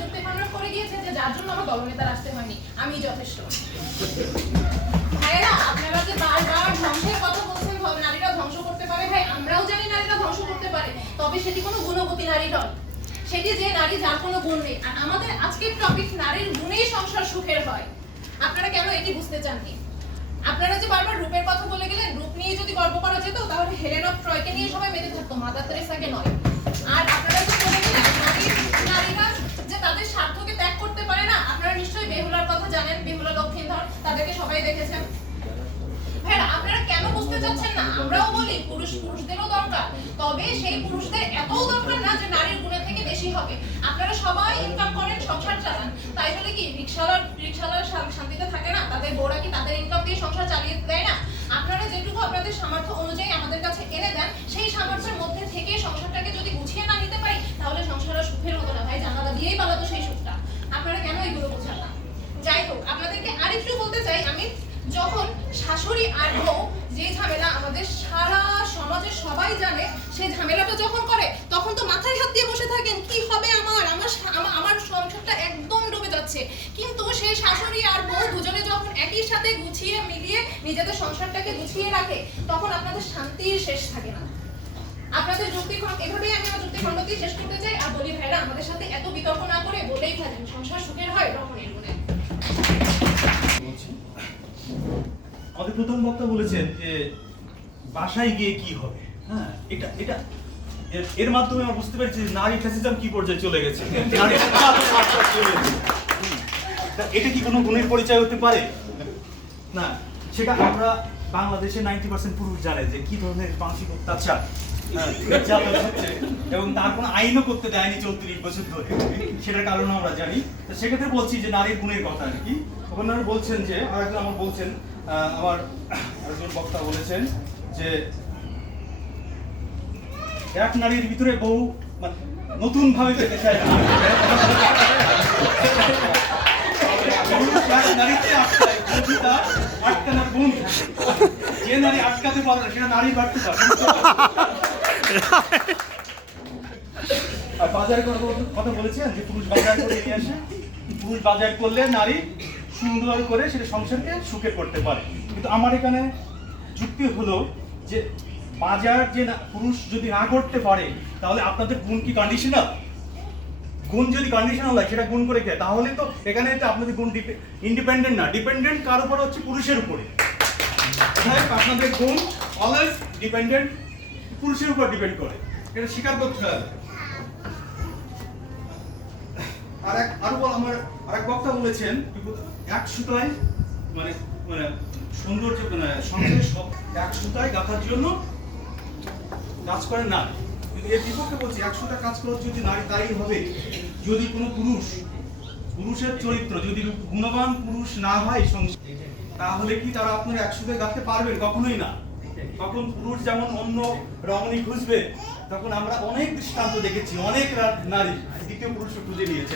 যুক্তি খণ্ডন করে গিয়েছে যে যার জন্য আমার দলনেতার আসতে হয়নি, আমি যথেষ্ট। ভাইয়েরা, আপনারা যে বারবার ধ্বংসের কথা বলছেন, নারীরা ধ্বংস করতে পারে, ভাই আমরাও জানি নারীরা ধ্বংস করতে পারে, তবে সেটি কোনো গুণবতী নারী নয়, সেটি যে নারী যার কোনো গুণ নেই। আর আমাদের আজকের টপিক নারীর গুণেই সংসার সুখের হয়। আপনারা কেন এটি বুঝতে চাননি? আপনারা যে বারবার রূপের কথা বলে গেলেন, রূপ নিয়ে যদি গর্ব করা যেত তাহলে হেলেন অফ ট্রয়কে নিয়ে সবাই মেতে থাকতো, মাদার তেরেসাকে নয়। আর আপনারা যে বলে গেলেন নারীরা যে তাদের স্বার্থকে ত্যাগ করতে পারে না, আপনারা নিশ্চয়ই বেহুলার কথা জানেন, বেহুলা লক্ষ্মীধর, তাদেরকে সবাই দেখেছেন। ভাইরা, আপনারা কেন বুঝতে চাচ্ছেন না? আমরাও বলি পুরুষদেরও দরকার, তবে সেই পুরুষদের এতও দরকার না যে নারীর গুণের থেকে বেশি হবে। আপনারা সবাই ইনকাম করেন, সংসার চালান, তাই বলে কি রিকশাওয়ালার শান্তিতে থাকে না? তাদের বউরা কি তাদের ইনকাম দিয়ে সংসার চালিয়ে দেয় না? আপনারা যেটুকু আপনাদের সামর্থ্য অনুযায়ী আমাদের কাছে এনে দেন, সেই সামর্থ্যের মধ্যে থেকে সংসারটাকে যদি গুছিয়ে না নিতে পারি, তাহলে সংসার আর সুখের হতো না ভাই, জানালা দিয়েই পালাতো সেই সুখটা। আপনারা কেন এগুলো বোঝান না? যাই হোক, আপনাদেরকে আরেকটু বলতে চাই আমি, যখন শাশুড়ি আর বউ যে ঝামেলা আমাদের সারা সমাজের সবাই জানে, সেই ঝামেলাটা যখন করে তখন তো মাথায় হাত দিয়ে বসে থাকেন, কি হবে আমার সংসারটা একদম ডুবে যাচ্ছে। কিন্তু সেই শাশুড়ি আর বউ দুজনে যখন একই সাথে গুছিয়ে মিলিয়ে নিজেদের সংসারটাকে গুছিয়ে রাখে, তখন আপনাদের শান্তির শেষ থাকে না। আপনাদের এভাবেই আমি আমার যুক্তি খণ্ডটি শেষ করতে চাই আর বলি, ভাইরা আমাদের সাথে এত বিতর্ক না করে বলেই থাকেন সংসার সুখের হয় রমণীর গুণে। আমাদের প্রথম বক্তা বলেছেন যে বাসায় গিয়ে কি হবে। হ্যাঁ, এটা এর মাধ্যমে আমরা বুঝতে পারছি নারী ফ্যাসিজম কি পর্যায়ে চলে গেছে। এটা কি কোনো গুণের পরিচয় হতে পারে? না, সেটা আমরা বাংলাদেশে 90% পুরুষ জানে যে কি ধরনের মানসিক অত্যাচার হচ্ছে, এবং তার কোনো আইনও করতে দেয়নি 34 বছর ধরে, সেটার কারণে আমরা জানি। তো সেক্ষেত্রে বলছি যে নারীর গুণের কথা আর কি। ওখানে বলছেন যে আরেকজন আমার বলছেন, আমার আরেকজন বক্তা বলেছেন যে এক নারীর ভিতরে বহু নতুন ভাবে পেতে চায় না, নারীতে আটকানোর গুণ, যে নারী আটকাতে পারে না সেটা নারী বাড়তে পারে। আর বাজারের কথা বলেছেন যে পুরুষ বাজার করে নিয়ে আসে, পুরুষ বাজার করলে নারী সুন্দর করে সেটা সংসারকে সুখে করতে পারে। কিন্তু আমার এখানে যুক্তি হলো যে বাজার যে পুরুষ যদি না করতে পারে, তাহলে আপনাদের গুণ কি কন্ডিশনাল? গুণ যদি কন্ডিশনাল হয়, সেটা গুণ করে কে? তাহলে তো এখানে তো আপনাদের গুণ ইন্ডিপেন্ডেন্ট না, ডিপেন্ডেন্ট কার উপর? হচ্ছে পুরুষের উপরে। আপনাদের গুণ অলওয়েজ ডিপেন্ডেন্ট, পুরুষের উপর ডিপেন্ড করে, এটা স্বীকার করতে হবে। আমার আরেক বক্তা বলেছেন এক সুতায় মানে সৌন্দর্য সংসারের সব এক সুতায় গাঁথার জন্য কাজ করে না। কিন্তু এর বিপক্ষে বলছি, এক সুতায় কাজ করার যদি নারী তাই হবে যদি কোনো পুরুষের চরিত্র যদি গুণবান পুরুষ না হয় সংসার, তাহলে কি তারা আপনার এক সুতায় গাঁথতে পারবেন? কখনোই না। তখন পুরুষ যেমন অন্য রমণী খুঁজবে, তখন আমরা অনেক দৃষ্টান্ত দেখেছি, অনেক নারী দ্বিতীয় পুরুষকে খুঁজে নিয়েছে।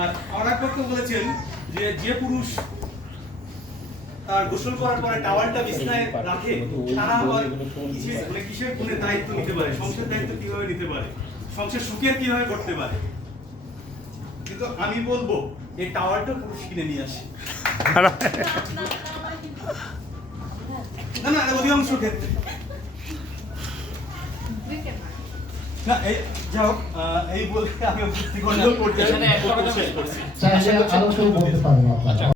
আর আরেক পক্ষ বলেছেন যে পুরুষ তার গোসল করার পরে টাওয়ালটা বিছানায় রাখে, তারা আবার কিসের গুণের দায়িত্ব নিতে পারে, সংসার দায়িত্ব কিভাবে নিতে পারে, সংসার সুখের কিভাবে করতে পারে। কিন্তু আমি বলবো এই টাওয়ালটা পুরুষ কিনে নিয়ে আসে। না, অধিকাংশ ক্ষেত্রে না। যাও, এই বলতে আমি